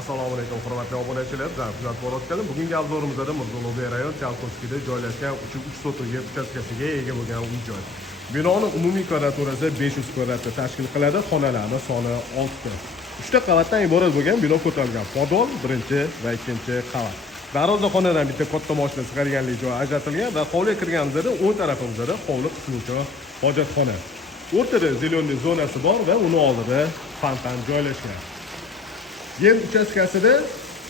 Assalomu alaykum hurmatli obunachilar. Kuzatib borayotganim bugungi obzorimizda Mirzo-Ulug'bek rayon Chalkovskiyda joylashgan 3 sotuv yer uchastkasiga ega bo'lgan uy-joy. Binoning umumiy kvadraturasi 500 kvadratni tashkil qiladi. Xonalarning soni 6 ta. 3 ta qavatdan iborat bo'lgan bino ko'tarilgan. Podol birinchi va ikkinchi qavat. Darvozaxonadan bitta katta mashina sig'adiganlik joyi ajratilgan va hovliga kirganimizda o'ng tarafimizda hovli qismi uchun hojatxona. O'rtada zeleniy zonasi bor va uni oldida fontan joylashgan. Yer uchastkasida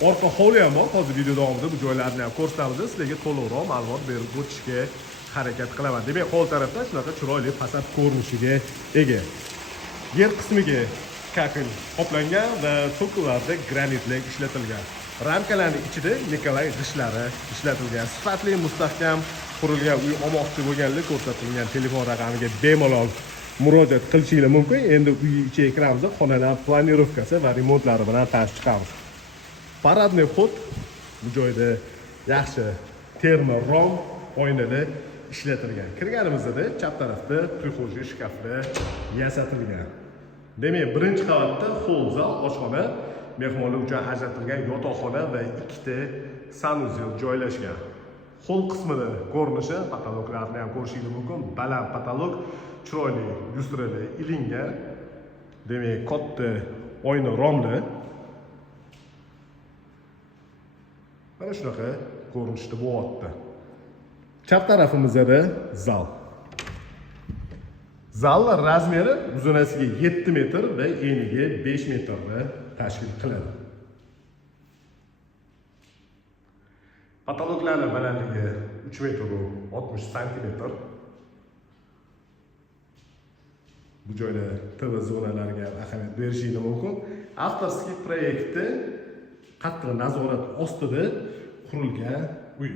orqa hovli ham bor. Hozir video davomida bu joylarni ham ko'rsatamiz. Sizlarga to'liqroq ma'lumot berib o'tishga harakat qilaman. Demak, qo'l tarafdan shunaqa chiroyli fasad ko'rinishiga ega. Yer qismiga kakil qoplangan va so'klarda granitlar ishlatilgan. Ramkalarning ichida Nikolay g'ishlari ishlatilgan. Sifatli, mustahkam qurilgan uy olmoqchi bo'lganlar ko'rsatilgan telefon raqamiga bemalol murojaat qilishingiz mumkin. Endi uy ichiga kiramiz, xonalar planirovkasi va remontlari bilan tanishib chiqamiz. Paradniy xod bu joyda yaxshi terma rom oynalar ishlatilgan. Kirganimizda chap tarafda prixojniy shkaflar yasatilgan. Demak, birinchi qavatda hol zal, oshxona, mehmonlar uchun ajratilgan yotoqxona va ikkita sanuzel joylashgan. Hol qismida ko'rinishi, patologlarni ham ko'rishingiz mumkin. Baland patolog, chiroyli lyustralar ilingan. Demak, katta oyna romli. Mana shunaqa ko'rinishda bo'lyapti. Chap tarafimizda zal. Zallar razmeri uzunasiga 7 metr va eniga 5 metrni tashkil qiladi. Patologlarning balandligi 3 metr 60 santimetr. Bu joyda TV zonalariga ahamiyat berishingiz mumkin. Avtorskiy proyekti qattiq nazorat ostida qurilgan uy.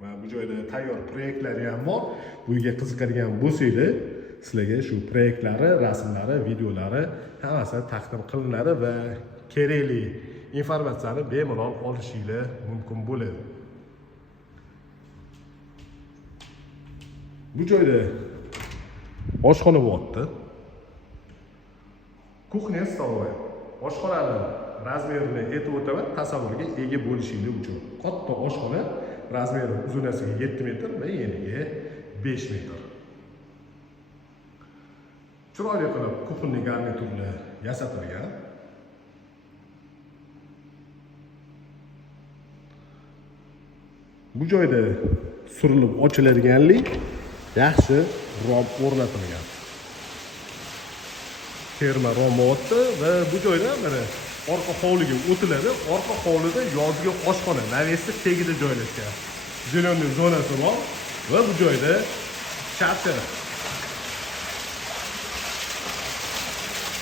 Va bu joyda tayyor proyektlari ham bor. Bu uyga qiziqadigan bo'lsangiz, sizlarga shu proyektlari, rasmlari, videolari hammasi taqdim qilinadi va kerakli informatsiyani bemalol olishingiz mumkin bo'ladi. Bu joyda oshxona bo'lyapti. Kuxnya stolovoy. Oshxonaning razmerini aytib o'taman, tasavvurga ega bo'lishingiz uchun. Katta oshxona, razmeri uzunasiga 7 metr va eniga 5 metr. Chiroyli qilib kuxonli garniturlar yasatilgan. Bu joyda surilib ochiladiganlik yaxshi rom o'rnatilgan. Terma rom bo'lyapti va bu joyda mana orqa hovliga o'tiladi. Orqa hovlida yozgi oshxona navesi tegida joylashgan. Zeleniy zonasi bor va bu joyda charcha.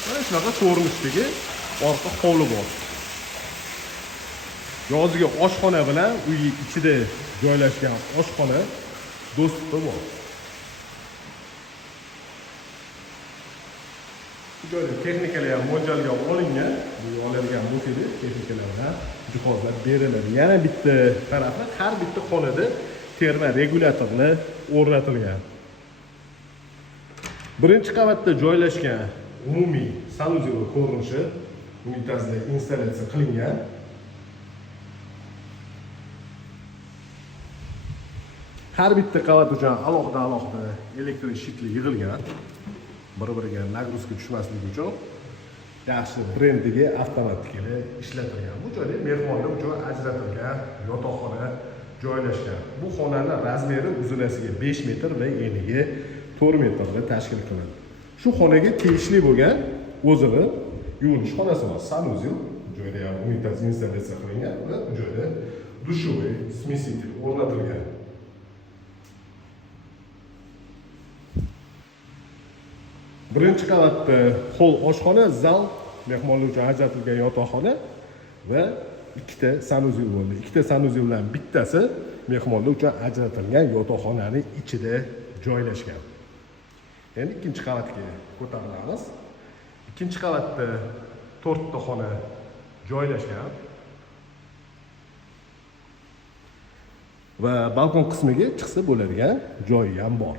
Mana shunaqa ko'rinishdagi orqa hovli bor. Yozgi oshxona bilan uy ichida joylashgan oshxona do'stlikda bor. Bu joyda texnikalar ham mo'ljalga olingan. Bu oladigan bo'lsangiz, texnikalardan jihozlar beriladi. Yana bitta tarafi har bitta xonada terma regulyatorlar o'rnatilgan. Birinchi qavatda joylashgan umumiy sanuzel ko'rinishi unitazda installyatsiya qilingan. Har bitta qavat uchun alohida elektrik shitli yig'ilgan. Bir-biriga nagruzka tushmasligi uchun yaxshi brendiga avtomatikali ishlatilgan. Bu joyda mehmonlar uchun ajratilgan yotoqxona joylashgan. Bu xonaning razmeri uzunasiga 5 metr va eniga 4 metrni tashkil qiladi. Shu xonaga tegishli bo'lgan o'zini yuvinish xonasi bor. Sanuzel bu joyda ham unitaz installyatsiya qilingan va bu joyda dushovoy smesitel o'rnatilgan. Birinchi qavatda hol oshxona, zal, mehmonlar uchun ajratilgan yotoqxona va ikkita sanuzel bo'ldi. Ikkita sanuzeldan bittasi mehmonlar uchun ajratilgan yotoqxonaning ichida joylashgan. Endi ikkinchi qavatga ko'tarilamiz. Ikkinchi qavatda 4 ta xona joylashgan. Va balkon qismiga chiqsa bo'ladigan joyi ham bor.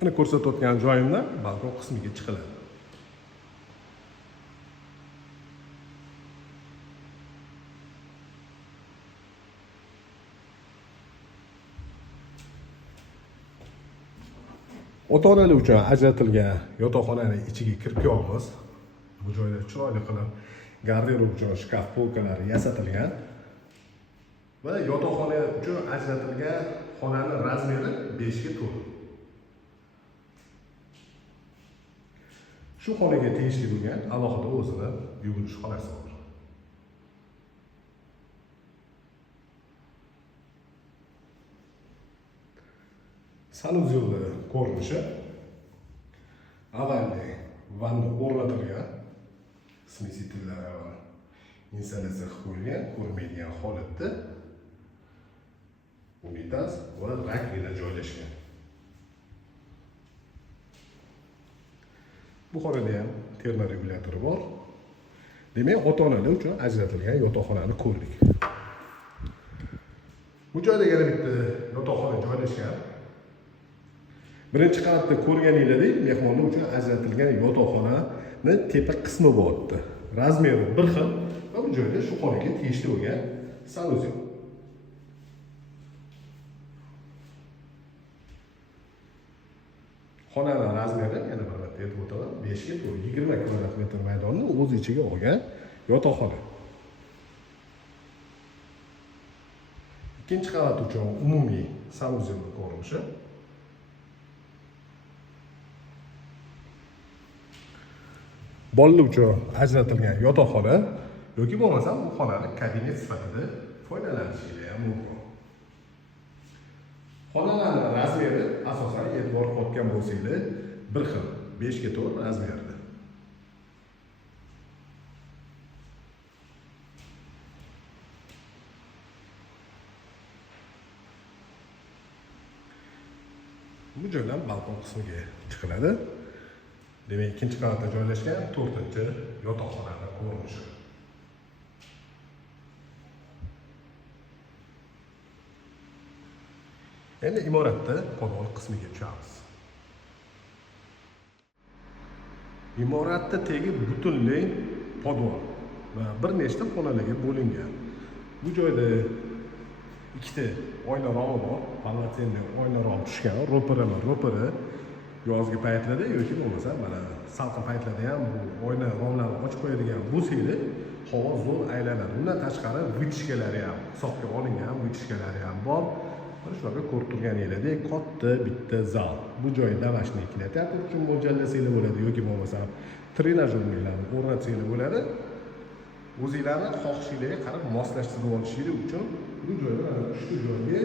Buni ko'rsatayotgan joyimdan balkon qismiga chiqiladi. Ota-onalar uchun ajratilgan yotoqxonaning ichiga kirib kelamiz. Bu joyda chiroyli qilib garderob uchun shkaf polkalari yasatilgan va yotoqxona uchun ajratilgan xonaning razmeri 5 ga 4. Shu xonaga tegishli bo'lgan alohida o'zini yuvinish xonasi bor. Sanuzyolda ko'rinishi avvalgi vanna o'rnatilgan, smesitellar va installyatsiya qo'yilgan, ko'rmaydigan holatda unitaz va rakvina joylashgan. Bu xonada ham terma regulyatori bor. Demak, ota-onalar uchun ajratilgan yotoqxonani ko'rdik. Bu joyda yana bitta yotoqxona joylashgan. Birinchi qavatda ko'rganinglardek, mehmonlar uchun ajratilgan yotoqxonani tepa qismi bo'lyapti. Razmeri bir xil va bu joyda shu xonaga tegishli bo'lgan sanuzyol. Xonaning razmeri yana bir marta aytib o'taman, 5 ga 20 kvadrat metr maydonni o'z ichiga olgan yotoqxona. Ikkinchi qavat uchun umumiy sanuzyolni ko'rinishi. Bolalar uchun ajratilgan yotoqxona yoki bo'lmasa bu xonani kabinet sifatida foydalanishingiz ham mumkin. Xonalarning razmeri asosan e'tibor qilgan bo'lsangiz bir xil 5 ga 4 razmerda. Bu joydan balkon qismiga chiqiladi. Demak, ikkinchi qavatda joylashgan 4-chi yotoqxonaning ko'rinishi. Endi imoratda podval qismiga tushamiz. Imoratda tegi butunlay podval va bir nechta xonalarga bo'lingan. Bu joyda ikkita oyna romi bor, polnoценный oyna rom tushgan, ro'para yozgi paytlarda yoki bo'lmasa mana salqin paytlarda ham bu oyna romlarni ochib qo'yadigan bo'lsangiz, havo zo'r aylanadi. Undan tashqari vытяжкалari ham hisobga olingan, vытяжкалari ham bor. Shunaqa ko'rib turganingizdek katta bitta zal. Bu joy домашний kinoteatr uchun mo'ljallasanglar bo'ladi yoki bo'lmasa trenajyorlarni o'rnatsanglar bo'ladi. O'zingizlarning xohishingizga qarab moslashtirib olishingiz uchun bu joyda shu joyga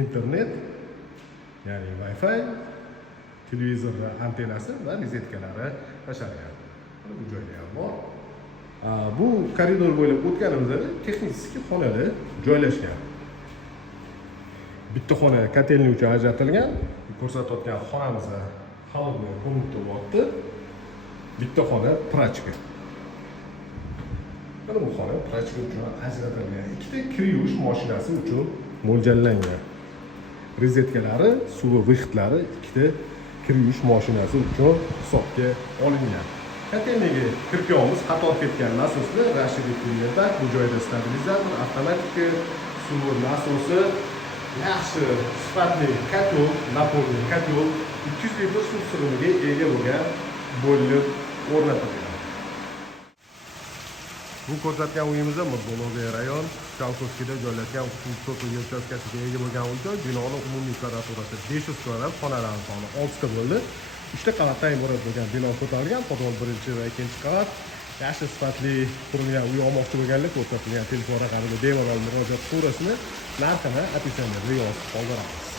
internet, ya'ni Wi-Fi, televizor antennasi va rozetkalari tashalgan. Bu joyda ham bor. Bu koridor bo'ylab o'tganimizda texnik xonalar joylashgan. Bitta xona kotelni uchun ajratilgan. Ko'rsatayotgan xonamizda холодный комната bo'lyapti. Bitta xona prachka. Mana bu xona prachka uchun ajratilgan. Ikkita kir yuvish mashinasi uchun mo'ljallangan. Rozetkalari, suv vixtlari ikkita kir yuvish mashinasi uchun hisobga olingan. Kotelniga kirpiyamiz qator ketgan nasoslar Rashidov kunlarda bu joyda stabilizator, avtomatik suv nasosi, yaxshi sifatli kotel, napolni kotel 200 litr suv sig'imiga ega bo'lgan bo'lib o'rnatilgan. Bu ko'rsatgan uyimizda Murdo'lovga rayon Chalkovskida joylashgan 3 yer uchastkasiga ega bo'lgan uy-joy. Binoning umumiy kvadraturasi 500 kvadrat, xonalar soni 6 ta bo'ldi. 3 ta qavatdan iborat bo'lgan bino ko'tarilgan. Podval 1 va 2 qavat. Yaxshi sifatli qurilgan uy olmoqchi bo'lganlar ko'rsatilgan telefon raqamiga bemalol murojaat qilib, narxini opisiyaga yozib qoldiramiz.